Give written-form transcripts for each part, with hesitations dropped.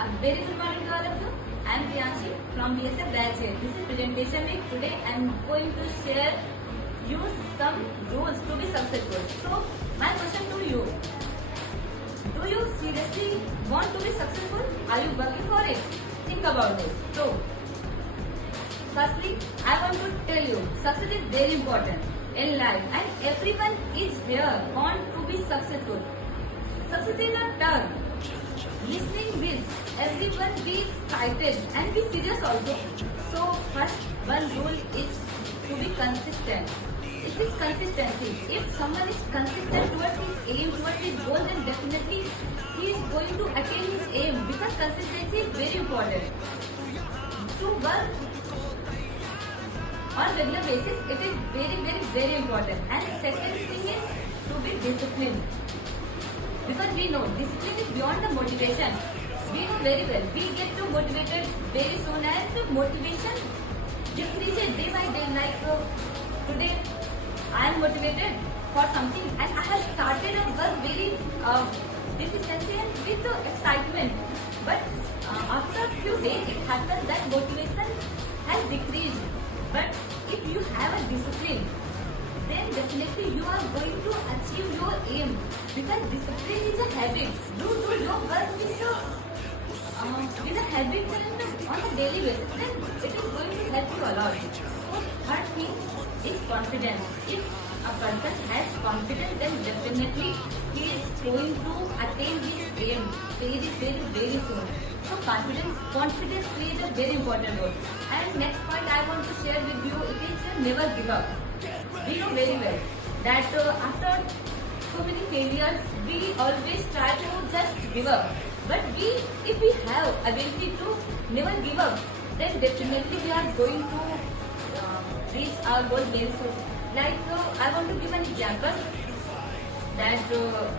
A very good morning to all of you. I am Priyanshi from BSF Batch 8. This is presentation week. Today I am going to share you some rules to be successful. So my question to you: do you seriously want to be successful? Are you working for it? Think about this. So firstly, I want to tell you success is very important in life, and everyone is here want to be successful. Success is a term. Listening with everyone be excited and be serious also. So first one rule is to be consistent. It is consistency. If someone is consistent towards his aim, towards his goal, then definitely he is going to attain his aim, because consistency is very important. To work on regular basis, it is very important. And the second thing is to be disciplined. Because we know discipline is beyond the motivation. We know very well. We get too motivated very soon, and the motivation decreases day by day. Like today, I am motivated for something, and I have started a work very efficiently and with excitement. But after a few days, it happens that motivation has decreased. But if you have a discipline, then definitely you are going to achieve your aim, because discipline is a habit. Do your work with a habit and on a daily basis, then it is going to help you a lot. So third thing is confidence. If a person has confidence, then definitely he is going to attain his aim very soon. So confidence plays a very important role. And next point I want to share with you, it is never give up. We know very well that after so many failures, we always try to just give up. But if we have ability to never give up, then definitely we are going to reach our goal very soon. Like I want to give an example that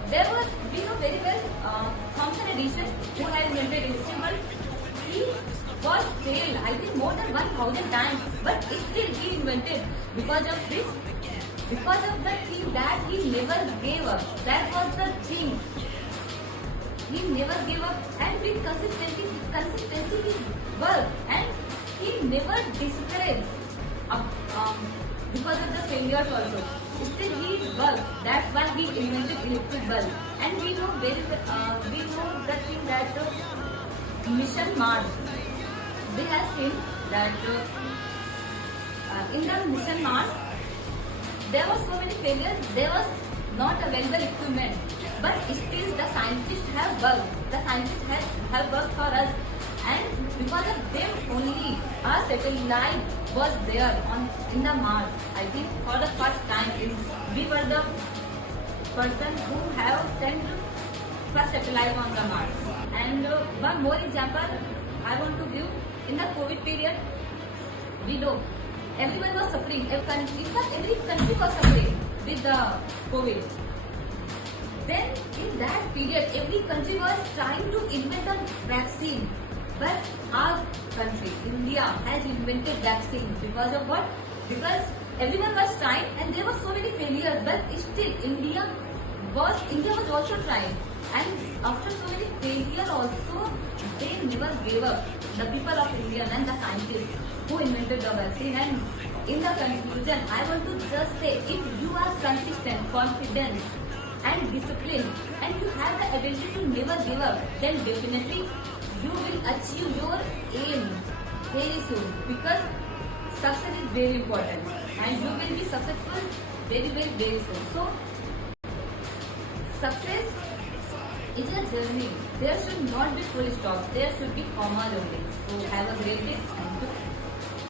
there was, we know very well, Thomson Edison, who had invented invisible. He was failed, I think, more than 1,000 times, but still he invented. Because of this, because of the thing that he never gave up. That was the thing. He never gave up, and with consistency he worked, and he never discouraged because of the failures also. Still he worked. That's why he invented electric bulb. And we know the thing that Mission Mars. They have seen that in the Mission Mars, there were so many failures, there was not available equipment, but still the scientists have worked. The scientists have worked for us, and because of them only our satellite was there in the Mars. I think for the first time, we were the person who have sent first satellite on the Mars. And one more example I want to give. In the COVID period, we know everyone was suffering. In fact, every country was suffering with the COVID. Then, in that period, every country was trying to invent a vaccine. But our country, India, has invented vaccine. Because of what? Because everyone was trying, and there were so many failures. But still, India was also trying. And after so many failures also, they never gave up. The people of India and the scientists who invented the vaccine. And in the conclusion, I want to just say, if you are consistent, confident and disciplined, and you have the ability to never give up, then definitely you will achieve your aim very soon, because success is very important, and you will be successful very soon. So success is a journey. There should not be full stop. There should be commas only. So have a great day. Thank you.